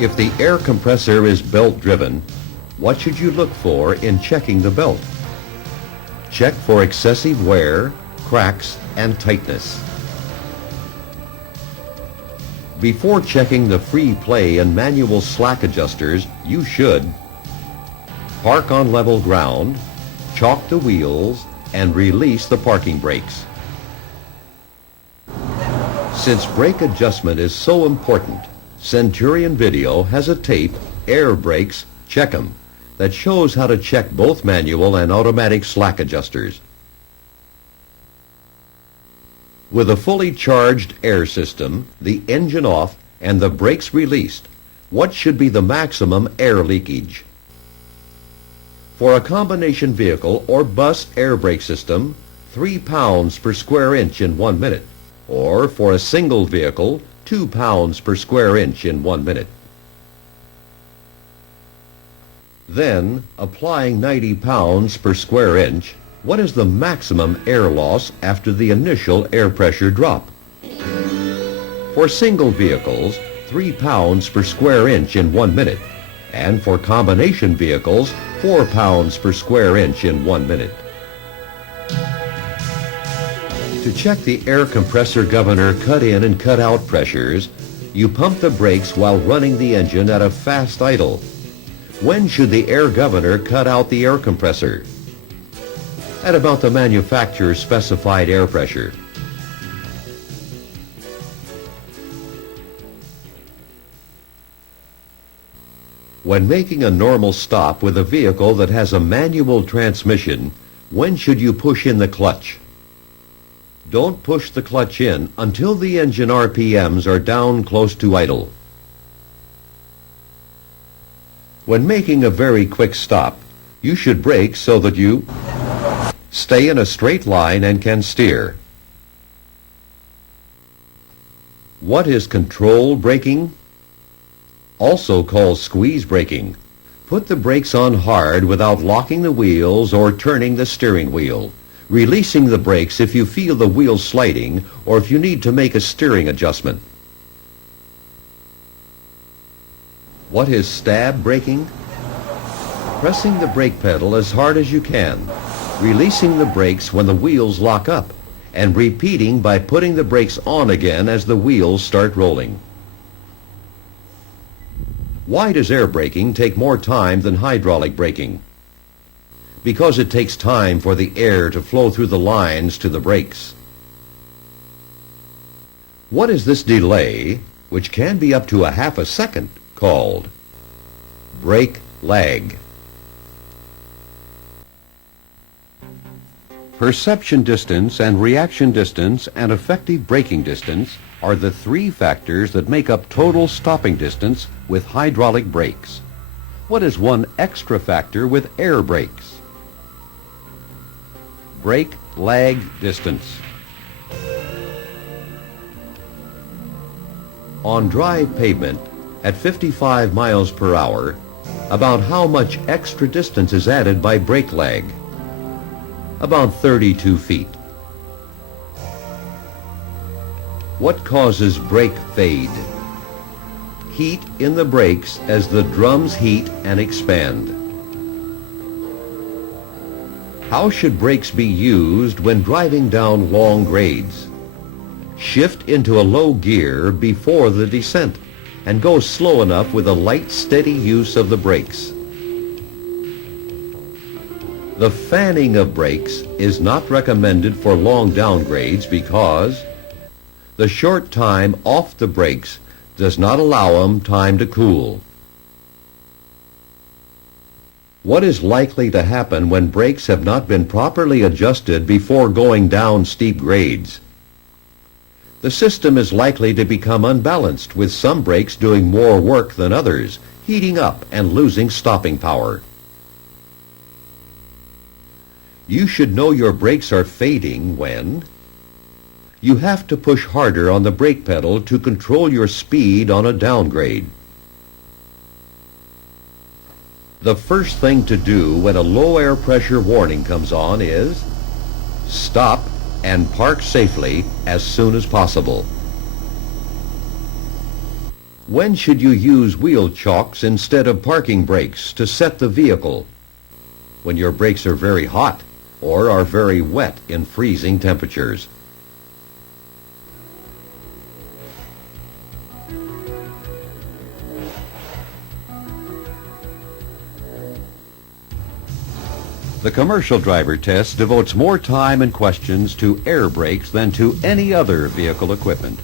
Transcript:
If the air compressor is belt-driven, what should you look for in checking the belt? Check for excessive wear, cracks, and tightness. Before checking the free play and manual slack adjusters, you should park on level ground, chalk the wheels, and release the parking brakes. Since brake adjustment is so important, Centurion Video has a tape, Air Brakes, Check 'em, that shows how to check both manual and automatic slack adjusters. With a fully charged air system, the engine off, and the brakes released, what should be the maximum air leakage? For a combination vehicle or bus air brake system, 3 pounds per square inch in 1 minute, or for a single vehicle, 2 pounds per square inch in 1 minute. Then, applying 90 pounds per square inch, what is the maximum air loss after the initial air pressure drop? For single vehicles, 3 pounds per square inch in 1 minute, and for combination vehicles, 4 pounds per square inch in 1 minute. To check the air compressor governor cut-in and cut-out pressures, you pump the brakes while running the engine at a fast idle. When should the air governor cut out the air compressor? At about the manufacturer's specified air pressure. When making a normal stop with a vehicle that has a manual transmission, when should you push in the clutch? Don't push the clutch in until the engine RPMs are down close to idle. When making a very quick stop, you should brake so that you stay in a straight line and can steer. What is control braking? Also called squeeze braking. Put the brakes on hard without locking the wheels or turning the steering wheel, releasing the brakes if you feel the wheel sliding or if you need to make a steering adjustment. What is stab braking? Pressing the brake pedal as hard as you can, releasing the brakes when the wheels lock up, and repeating by putting the brakes on again as the wheels start rolling. Why does air braking take more time than hydraulic braking? Because it takes time for the air to flow through the lines to the brakes. What is this delay, which can be up to a half a second, called? Brake lag. Perception distance and reaction distance and effective braking distance are the 3 factors that make up total stopping distance with hydraulic brakes. What is one extra factor with air brakes? Brake lag distance. On dry pavement at 55 miles per hour, about how much extra distance is added by brake lag? About 32 feet. What causes brake fade? Heat in the brakes as the drums heat and expand. How should brakes be used when driving down long grades? Shift into a low gear before the descent and go slow enough with a light, steady use of the brakes. The fanning of brakes is not recommended for long downgrades because the short time off the brakes does not allow them time to cool. What is likely to happen when brakes have not been properly adjusted before going down steep grades? The system is likely to become unbalanced, with some brakes doing more work than others, heating up and losing stopping power. You should know your brakes are fading when you have to push harder on the brake pedal to control your speed on a downgrade. The first thing to do when a low air pressure warning comes on is stop and park safely as soon as possible. When should you use wheel chocks instead of parking brakes to set the vehicle? When your brakes are very hot or are very wet in freezing temperatures. The commercial driver test devotes more time and questions to air brakes than to any other vehicle equipment.